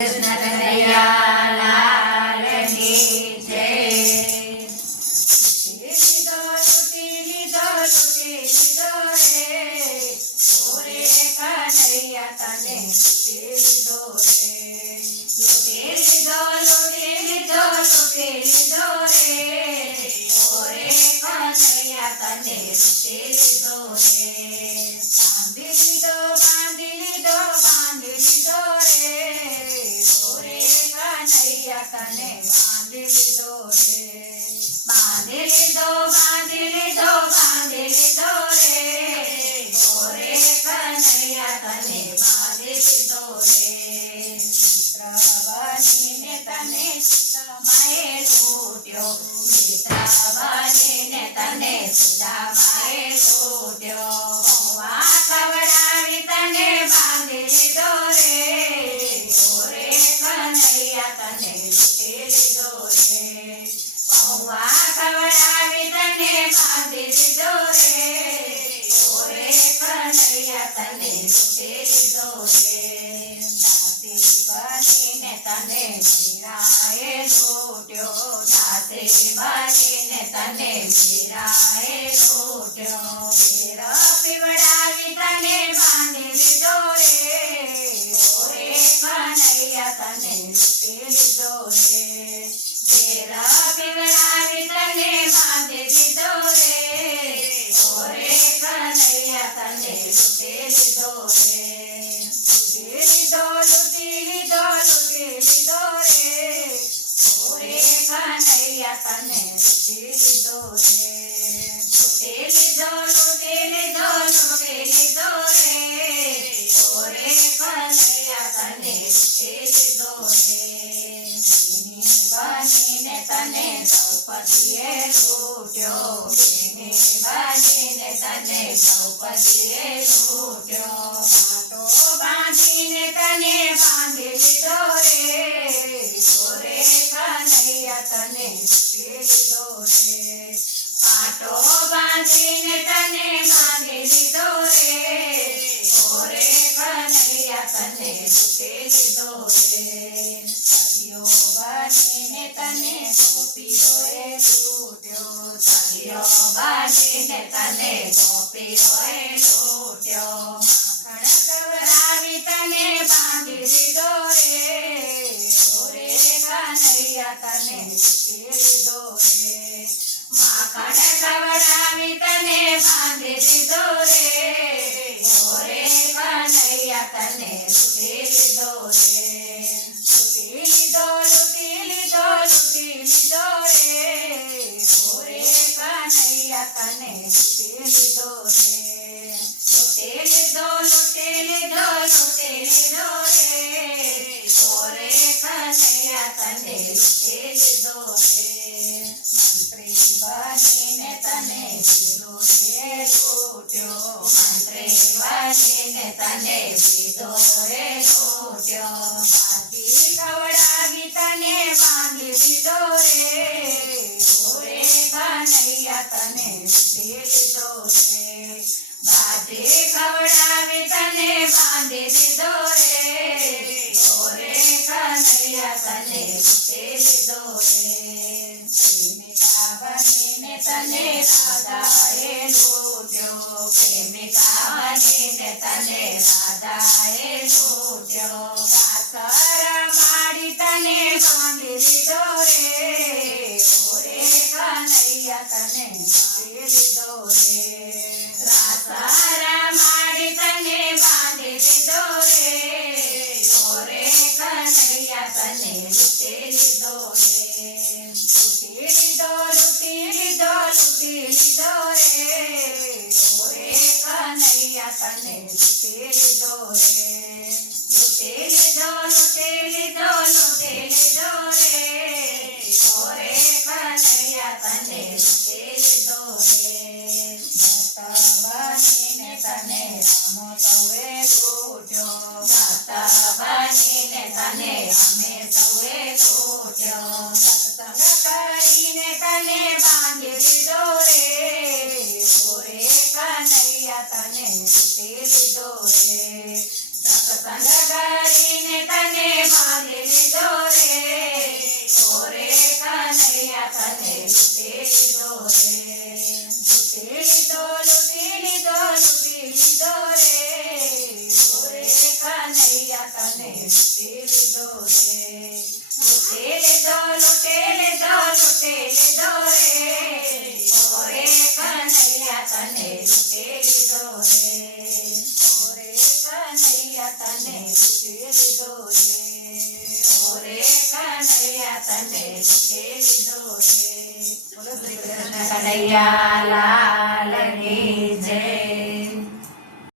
કૃષ્ણ કનૈયા લાલ કી જય। લૂટી લીધો રે ઓરે કનૈયા તને લૂટી લીધો રે। લૂટી લીધો રે ઓરે કનૈયા તને લૂટી લીધો રે। બાંધી લીધો રે ઓરે કનૈયા તને બાંધી લીધો રે। બાંધી લીધો રે ઓરે કનૈયા તને બાંધી લીધો રે। મિત્ર બનીને તને સુદામાએ લૂટ્યો, મિત્ર બનીને તને સુદામાએ લૂટ્યો। પૌવા ખવડાવી તને બાંધી લીધો રે ઓરે કનૈયા તને લૂટી લીધો રે। પૌવા ખવડાવી તને બાંધી લીધો રે ઓરે કનૈયા તને લૂટી લીધો રે। દાસી બનીને તને મીરાએ લૂટ્યો, દાસી બનીને તને મીરાએ લૂટ્યો। ઘેર પીવડાવી તને બાંધી લીધો રે ઓરે કનૈયા તને લૂટી લીધો રે। ઘેર પીવડાવી તને બાંધી લીધો રે ઓરે કનૈયા તને લૂટી લીધો રે। લૂટી લીધો રે ઓરે કનૈયા તને લૂટી લીધો રે। લૂટી લીધો રે ઓરે કનૈયા તને લૂટી લીધો રે। બનીને તને દ્રૌપદીએ લૂટ્યો, બનીને તને દ્રૌપદીએ લૂટ્યો। પાટો બાંધીને તને બાંધી લીધો રે ઓરે કનૈયા તને લૂટી લીધો રે। પાટો બાંધીને તને બાંધી લીધો રે ઓરે કનૈયા તને લૂટી લીધો રે। સખીઓ બનીને તને ગોપીઓએ લૂટ્યો, સખીઓ બનીને તને ગોપીઓએ લૂટ્યો। માખણ ખવડાવી તને બાંધી લીધો રે ઓરે કનૈયા તને લૂટી લીધો રે। માખણ ખવડાવી તને બાંધી લીધો રે ઓરે કનૈયા તને લૂટી લીધો રે। લૂટી લીધો રે ઓરે કનૈયા તને લૂટી લીધો રે। લૂટી લીધો રે ઓરે કનૈયા તને લૂટી લીધો રે। મંત્રી બનીને તને વિદુરે લૂટ્યો, મંત્રી બનીને તને વિદુરે લૂટ્યો। બાજી ખવડાવી તને બાંધી લીધો રે ઓરે કનૈયા તને લૂટી લીધો રે। બાજી ખવડાવી તને બાંધી લીધો રે ઓરે કનૈયા તને લૂટી લીધો રે। પ્રેમિકા બનીને તને રાધાએ લૂટ્યો, પ્રેમિકા બનીને તને રાધાએ લૂટ્યો। કાતર માડી તને બાંધી લીધો રે ઓરે કનૈયા તને લૂટી લીધો રે। રાસર માડી તને બાંધી લીધો રે ઓરે કનૈયા તને લૂટી લીધો રે। લૂટી લીધો રે ઓરે કનૈયા તને લૂટી લીધો રે। લૂટી લીધો રે ઓરે કનૈયા તને લૂટી લીધો રે। ભક્ત બનીને તને રામ સૌએ લૂટ્યો, ભક્ત બનીને તને અમે સૌએ લૂટ્યો। સત્સંગ કરીને તને બાંધી લીધો રે ઓરે કનૈયા તને લૂટી લીધો રે। સત્સંગ કરીને તને બાંધી લૂંટી લીધો રે. બોલો શ્રી કૃષ્ણ કનૈયા લાલ